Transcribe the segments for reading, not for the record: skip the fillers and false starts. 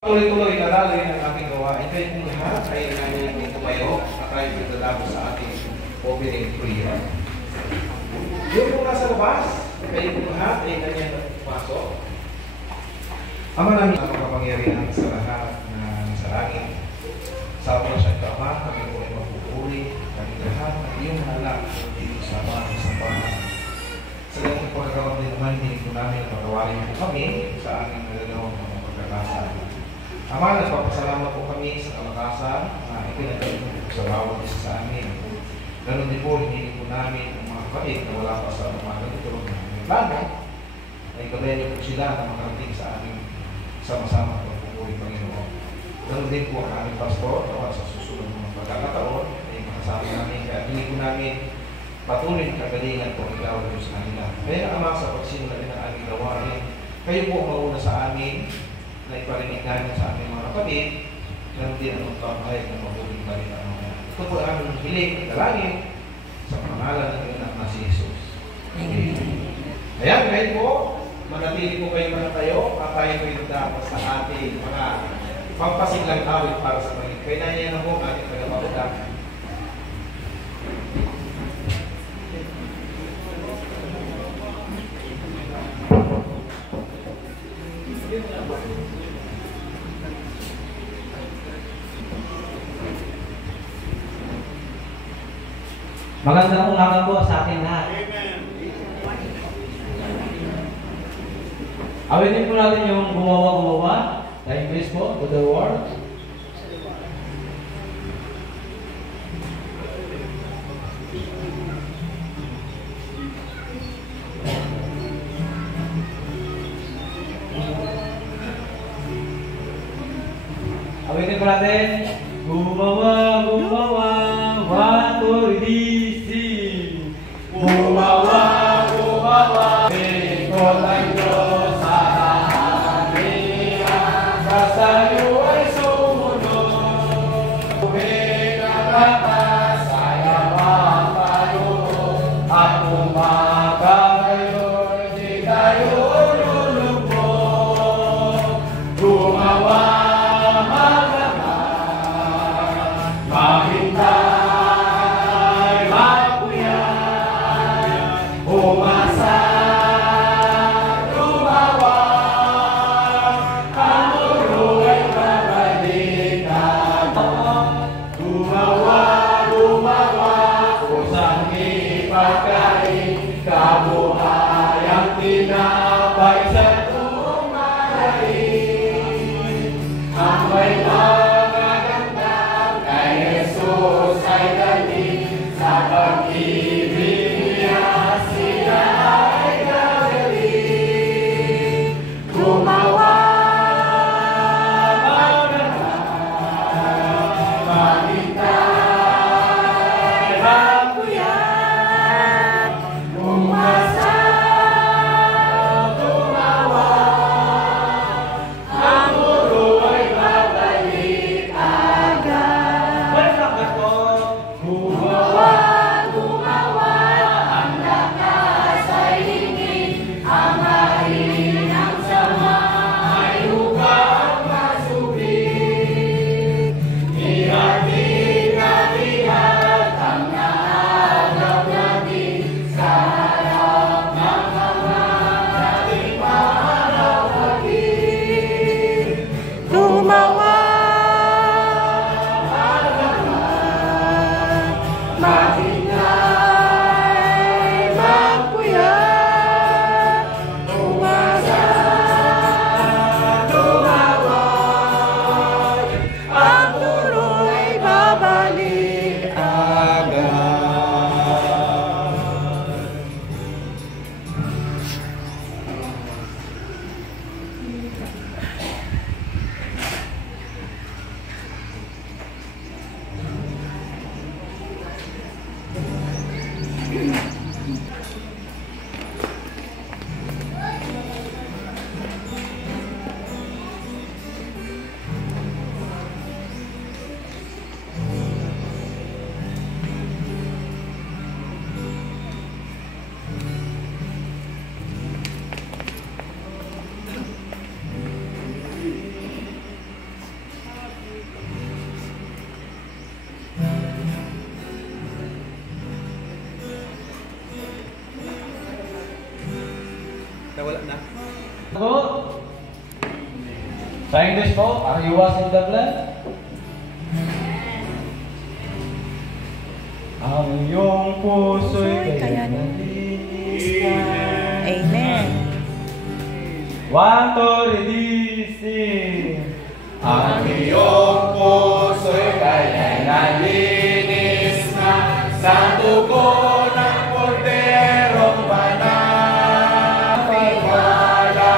Tuloy-tuloy na laloy ng ating gawain. Kaya kung lahat ay namin tumayo at tayo magdadabo sa ating opening prayer. Yung kung nasa labas, kayo kung lahat ay kanyang pasok. Ama namin ang makapangyarihan sa lahat na nasa langit. Sa mga siya Ama, kami po ay mapupuri. Kami lahat at iyong anak dito sa mga kasampahan. Sa ganitong pagkakaroon din naman, hindi po namin pagkawarin po kami sa aming nagagawang mga pagkakasabi. Ama, nagpapasalamat po kami sa kalakasan na ipinagawin po sa bawat isa sa amin. Ganon din po, hindi po namin ang mga kapatid na wala pa sa mga ganitulog na aming plano, ay gabayan po sila na makarating sa aming sama-sama pagpupuri Panginoon. Ganon din po ang aming pastor, dapat sa susunod ng pagkakataon, ay makasama namin, kaya hindi po namin patuloy kagalingan po ang ilaw Diyos sa kanila. Kaya Ama, sa pagsimula rin ang aming gawain, kayo po ang mauna sa amin, na iparinig namin sa aming mga kapatid, na hindi ang magpapahayag ng mabuting balita naman. Ito po ang aming hiling at dalangin sa pangalan ng iyong anak na si Jesus. Amen. Ayan, ngayon po, manatili po kayo mga tayo, at tayo po ito dapat sa ating mga pampasiglang awit para sa Panginoon. Kaya na yan po ang ating tagapagulang. Magandang umaga po sa ating lahat. Awitin po natin yung gumawa-gumawa. The English po, to the world. Awitin po natin. Gumawa-gumawa, wato ridisi. Gumawa-gumawa, lingkod ang Diyos sa amin. Basta iyo ay sumunod. Tubig ang batas, sayang tayo. At umaga kayo, di tayo lulubog. Gumawa. Umasa, lumawa, ang ulo ay Sa English po, are you washing the blood? Ang iyong puso'y kaya nalinis na. Amen. 1, 2, releasing. Ang iyong puso'y kaya nalinis na sa dugo ng korderong banal. Pagwala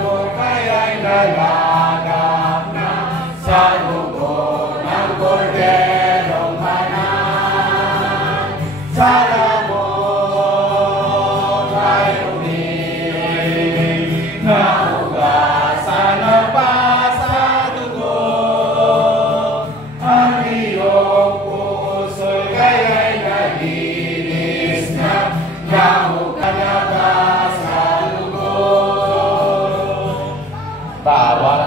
mo kaya'y nalagap na sa dugo ng korderong banal. Sana mo ay umiling na hugasan na ba sa dugo. Ang iyong puso'y kaya'y nalinis na nahugasan na ba sa dugo. Bawat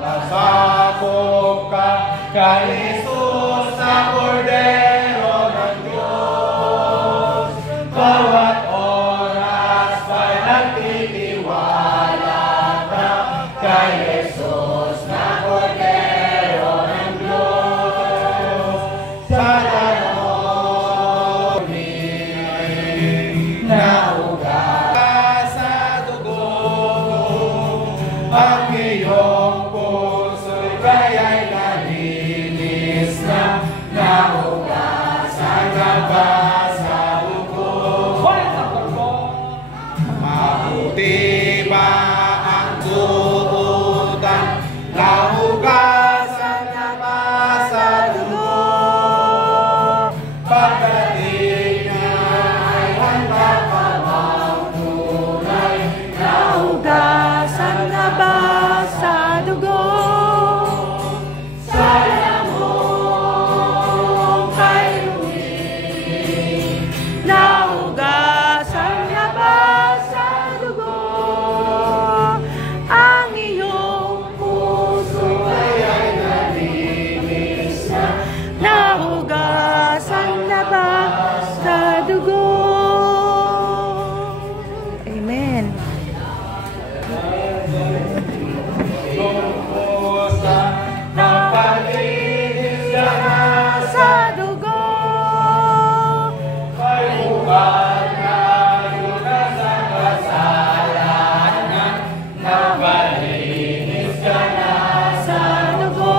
nasakop ka kay Jesus sa kordero ng Diyos. Bawat oras ba'y nagtitiwala ka kay Jesus na kordero ng Diyos. Sana mo'y nahugas sa dugo. Ang iyong puso'y kaya'y nalinis na nahugasan na ba sa dugo. Mabuti ba ang dugutan, nahugasan na ba sa dugo? Pagdating niya ay handa pa bang tunay, Nahugasan na ba sa dugo? Sana mo kay umiling. Nahugasan na ba sa dugo? Ang iyong puso ay nalinis na. Nahugasan na ba sa dugo? Amen. napalinis ka na Sa dugo. kay buwan na lunas ang kasalanan. Napalinis ka na Sa dugo.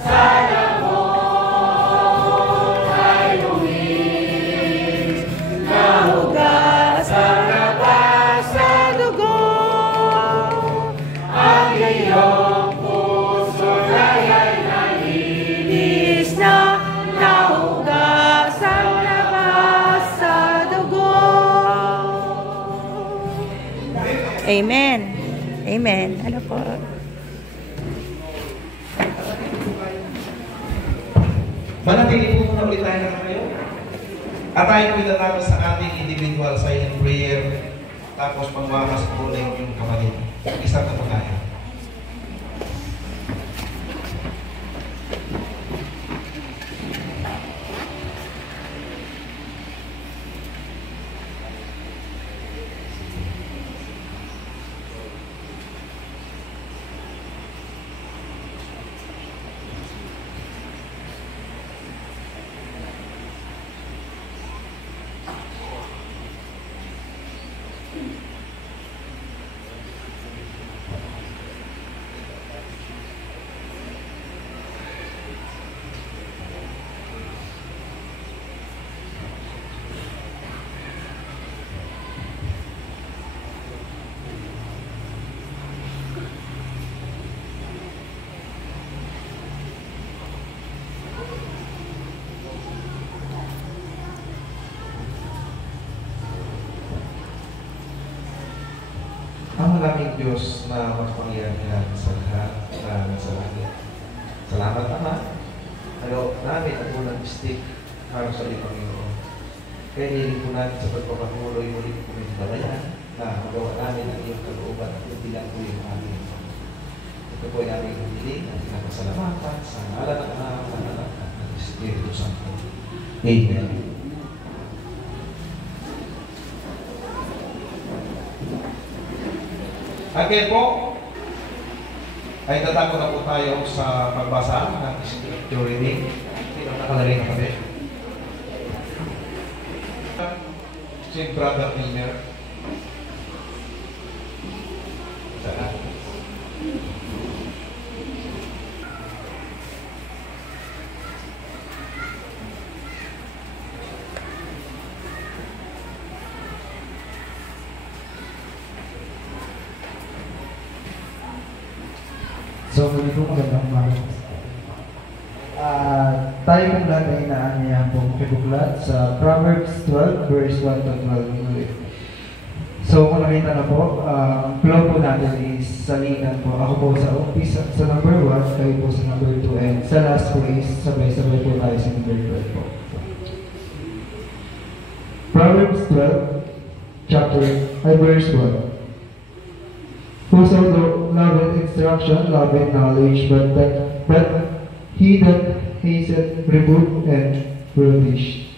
sana mo ay umiling. Nahugasan na ba sa dugo? Ang iyong puso ay Linis na. Nahugasan na ba sa dugo? Amen. Amen. Ano po? Manatili po muna ulit tayo na kayo. At tayo po ilalabas sa ating individual silent prayer. Tapos pagwakas po na yung kapatid. Isa na po tayo. Ang maraming Diyos na makapangyarihan sa lahat na nasa langit. Salamat, Ama. Ano namin ang unang stick para sa iyong Panginoon. Kaya hiling po natin sa pagpapatuloy muli po kami balayan na magawa namin ang iyong kalooban at hindi lang po yung aming. Ito po ay aming hiling at pinapasalamatan sa ngalan ng Ama, ng Anak, at ng Espiritu Santo. Amen. Okay po, ay tatako na po tayo sa pagbasa ng scripture reading. Sino nakalagay na kami? Si Brother Miller. Saan? So, muli po magandang umaga. Tayo pong lahat ay inaanyayahan pong pibuklat sa Proverbs 12, verse 1 to 12. So, kung nakita na po, flow po natin is salinan po. Ako po sa umpisa, sa number 1, kayo po sa number 2, and sa last po is sabay-sabay po tayo sa number 12 po. Proverbs 12, verse 1. Whoso loveth instruction, loveth knowledge, but he that hateth rebuke and rubbish.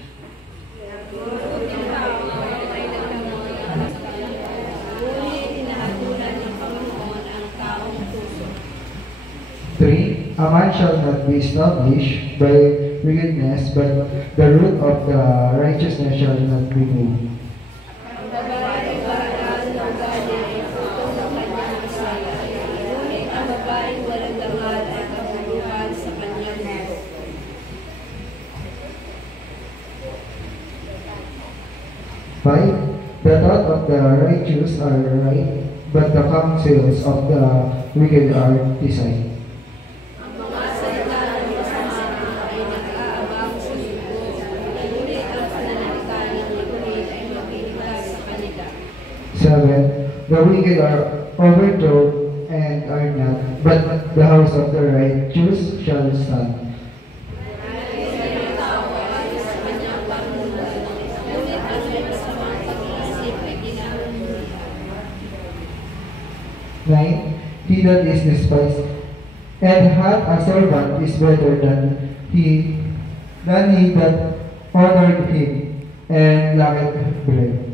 Three, a man shall not be established by wickedness, but the root of the righteousness shall not be moved. Five, the thoughts of the righteous are right, but the counsels of the wicked are deceit. Seven, the wicked are overthrown and are not, but the house of the righteous shall stand. Nine, he that is despised and hath a servant is better than he that honored him and lacketh bread.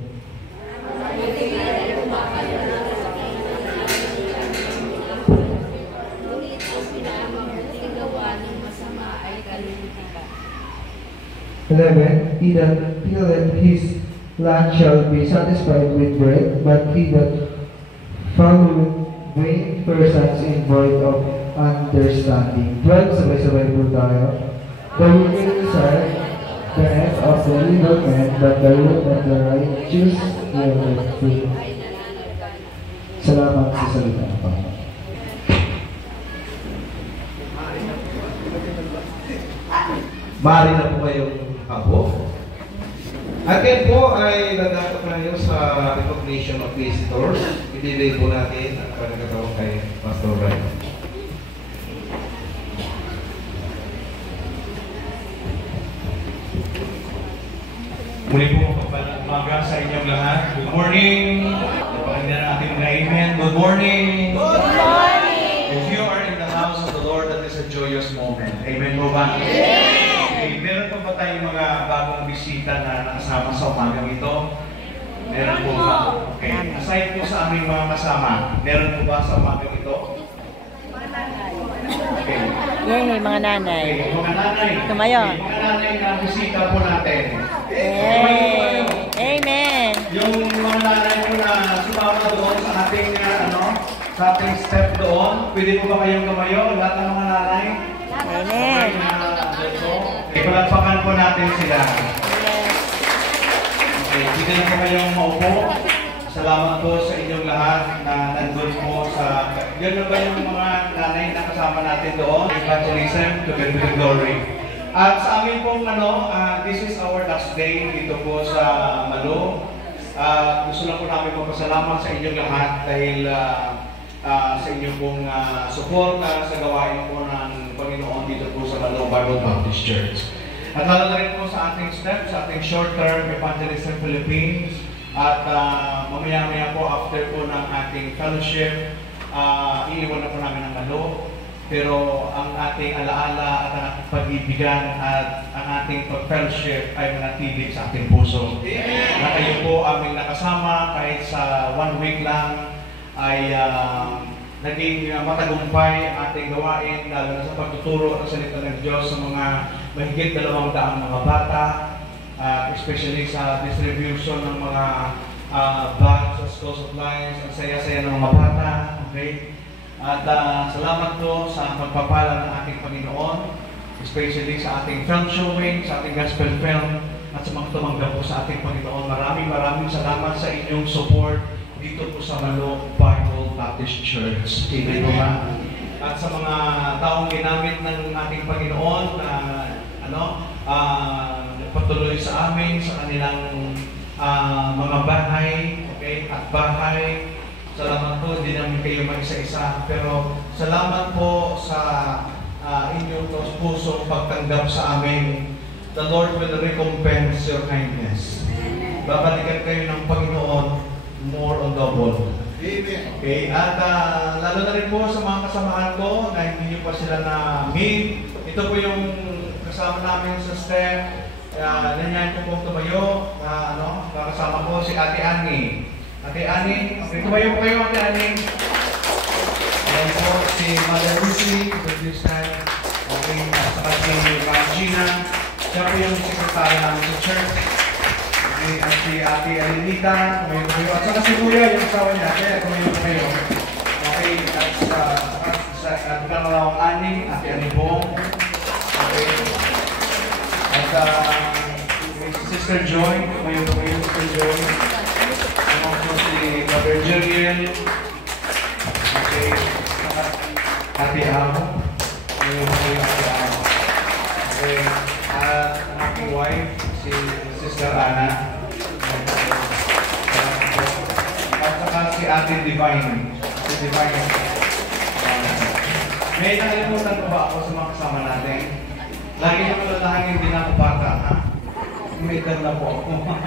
Eleven, he that tilleth his land shall be satisfied with bread, but he that followeth vain persons is void of understanding. 12, sabay-sabay po tayo. The wicked desire the end of the evil man, but the root of the righteous will free. Salamat sa salita ng Panginoon. Maaari na po kayong ako. Again po ay nagdato tayo sa recognition of visitors. Ibigay po natin ang pagkakataon kay Pastor Ryan. Muli po magpapalang umaga sa inyong lahat. Good morning! Napakinggan natin mga amen. Good morning! Good morning! If you are in the house of the Lord, that is a joyous moment. Amen po ba? Amen! Okay, meron po ba tayong mga bagong bisita na nakasama sa umagang ito? Meron po ba? Okay, aside po sa aming mga kasama, meron po ba sa umagang ito? Okay. Yay, mga nanay. Okay, mga nanay. Tumayo. Okay, mga nanay na bisita po natin. Yay! Amen! Yung mga nanay po na sumama doon sa ating, sa ating step doon, pwede po ba kayong tumayo? Lahat ng mga nanay? Amen! Okay, palagpakan po natin sila. Yes. Okay, bigyan po kayong maupo. Salamat po sa inyong lahat na nandun po sa... Yun na ba yung mga nanay na kasama natin doon? Evangelism to God be the glory. At sa amin pong this is our last day dito po sa Malo. Gusto lang po namin magpasalamat sa inyong lahat dahil sa inyong pong support sa gawain po ng Panginoon dito po sa Malo Bible Baptist Church. At lalo na rin po sa ating steps, sa ating short-term Evangelism Philippines. At mamaya-maya po after po ng ating fellowship, iiwan na po namin ang Malo. Pero ang ating alaala at ang ating pag-ibigan at ang ating pag-fellowship ay manatili sa ating puso. Na kayo po aming nakasama kahit sa 1 week lang ay naging matagumpay ang ating gawain, lalo na sa pagtuturo ng salita ng Diyos sa mga mahigit 200 mga bata, especially sa distribution ng mga bags sa school supplies, ang saya-saya ng mga bata. Okay? At salamat po sa pagpapala ng ating Panginoon, especially sa ating film showing, sa ating gospel film, at sa mga tumanggap po sa ating Panginoon. Maraming salamat sa inyong support dito po sa Malo Bible Baptist Church. Amen po ba? At sa mga taong ginamit ng ating Panginoon na patuloy sa amin sa kanilang mga bahay, okay, at bahay. Salamat po, hindi namin kayo mag-isa-isa. Pero salamat po sa inyong pusong pagtanggap sa amin. The Lord will recompense your kindness. Babalikan kayo ng Panginoon more on double. Amen. Okay, at lalo na rin po sa mga kasamahan ko na hindi nyo pa sila na-meet. Ito po yung kasama namin sa STEM. Nandiyan po pong tumayo. Kasama ko si Ate Annie. Ate Annie, okay, tumayo po kayo, Ate Annie. Ayan po si Mother Lucy, producer. Okay, at saka si Gina. Siya po yung sekretary namin sa church. Okay, at si Ate Alinita, tumayo po kayo. At saka si Kuya, yung asawa niya. Kaya tumayo po kayo. Okay, at sa Kanalawang Ani, Ate Anibong. Okay. At Sister Joy, tumayo po kayo, Sister Joy. Also si Brother Jeriel. Okay. Ate Amo. Tumayo po kayo, Ate Amo. Okay. At ang aking wife, si Sister Ana. At saka si Ate Divine. Si Divine. May nakalimutan ko ba ako sa mga kasama natin? Lagi naman lalahan hindi na ako bata, ha? May edad na po ako.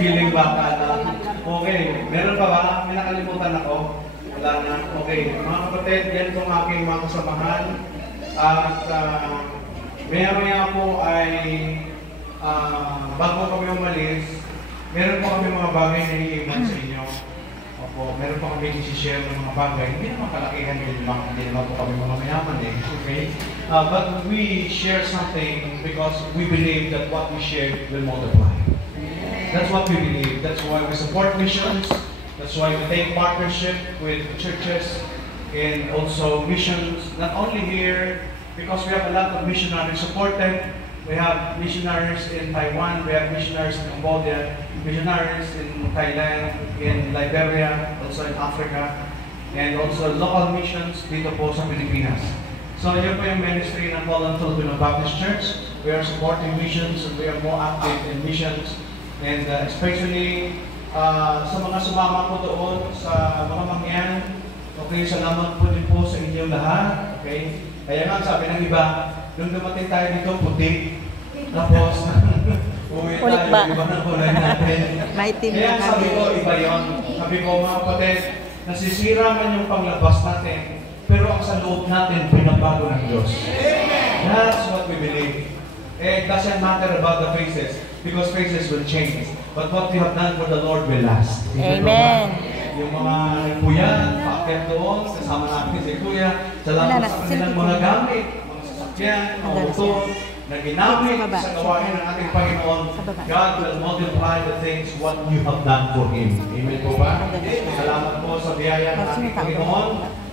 Feeling bata na. Okay, meron pa ba? May nakalimutan ako? Wala na. Okay, mga kapatid, yan itong aking mga kasamahan. At maya-maya po ay bago kami umalis, meron po kami mga bagay na iiwan sa inyo. Opo, meron po kami i-share ng mga bagay. Hindi naman kalakihan, hindi naman po kami mga mayaman eh. Okay? But we share something because we believe that what we share will multiply. That's what we believe. That's why we support missions. That's why we take partnership with churches and also missions, not only here, because we have a lot of missionaries supported. We have missionaries in Taiwan, we have missionaries in Cambodia, missionaries in Thailand, in Liberia, also in Africa, and also local missions dito po sa Pilipinas. So yun po yung ministry ng Poland Filipino Baptist Church. We are supporting missions and we are more active in missions. And especially sa mga sumama po doon, sa mga mangyan, okay, salamat po din po sa inyong lahat. Okay? Kaya nga sabi ng iba, nung dumating tayo dito, puti. Tapos, uwi tayo, iba ng kulay natin. Kaya sabi ko, iba yun. Sabi ko, mga kapatid, nasisira man yung panglabas natin, pero ang sa loob natin, pinabago ng Diyos. That's what we believe. It doesn't matter about the faces, because faces will change. But what we have done for the Lord will last. Amen. Yung mga kuya, paakyat doon, kasama natin si Kuya, salamat sa kanilang mga gamit, mga sasakyan, mga motor, na ginamit sa gawain ng ating Panginoon. God will multiply the things what you have done for Him. Amen po ba? Salamat po sa biyaya ng ating Panginoon.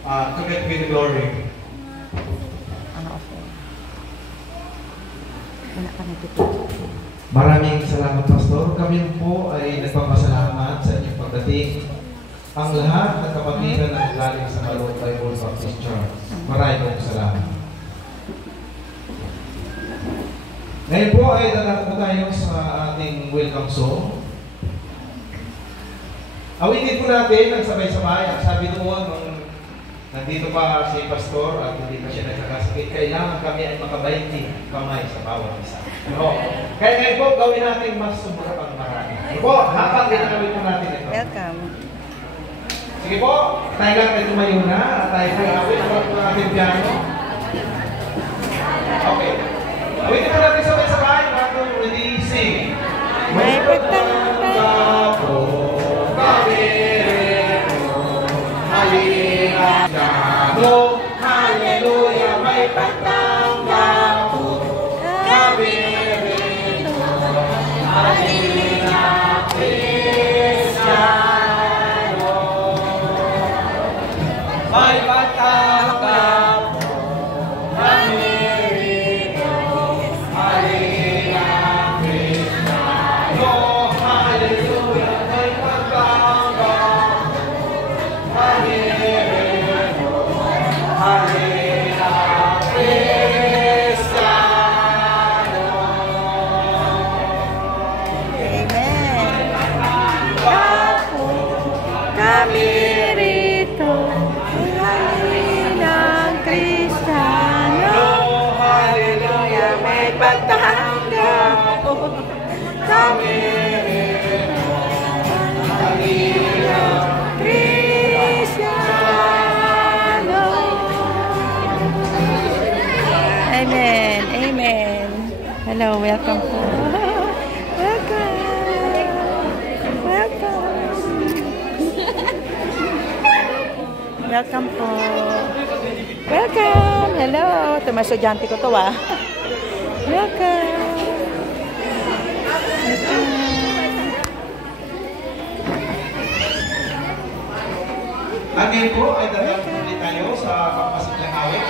To God be the glory. Maraming salamat, Pastor. Kami po ay nagpapasalamat sa inyong pagdating. Ang lahat ng kapatiran ng galing sa Malo Bible Baptist Church. Maraming salamat. Ngayon po ay dadako po tayo sa ating welcome song. Awitin po natin ang sabay-sabay. Sabi doon, nung nandito pa si Pastor at hindi pa siya nagkakasakit, kailangan kami ay makabayti kamay sa bawat isa. Kaya ngayon po, gawin natin mas sumura pang marami. Po, habang ginagawin po natin ito. Welcome. Sige po, tayo lang tayo tumayo na at tayo po awit po ang ating piano. Okay. Awitin po natin sabay-sabay. Ready, sing. May pagtangka. Kami rin mo, halina Kristyano, hallelujah, may pagtanggap po kami rito. Hallelujah, Kristyano, may pagtanggap po kami rito. Hallelujah, Kristyano, hallelujah, may pagtanggap po kami rito. Hallelujah, Kristyano. Amen. Ako, kami rito, ang halin ng Kristiyano. Hallelujah, may pagtanggap po kami rito. Hallelujah, Kristiyano. Amen. Amen. Hello, welcome po. Welcome. Welcome. Welcome po. Welcome. Hello. Ito, mga estudyante ko to ah. Welcome. Again po, ay dadalhin ulit tayo sa pagpasiklang awit.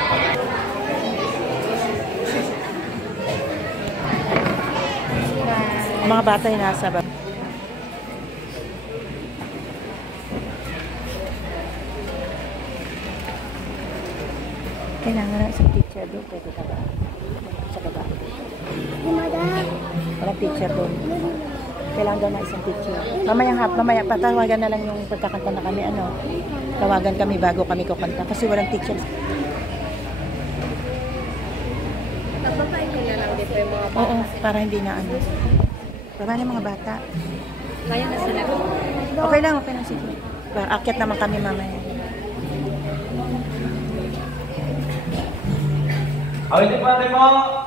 Mga bata yung nasa baba. Kailangan ng isang teacher doon. Pwede ka ba? Sa baba. Walang teacher doon. Kailangan daw na isang teacher. Mamaya patawagan na lang yung pagkakanta na kami. Ano? Tawagan kami bago kami kukanta. Kasi walang teacher. Tapapain ko na lang dito yung mga bata. Oo, para hindi na ano. Baba na yung mga bata. Kaya na sila. Okay lang. Sige. Akyat naman kami mamaya. Awitin pa natin mo.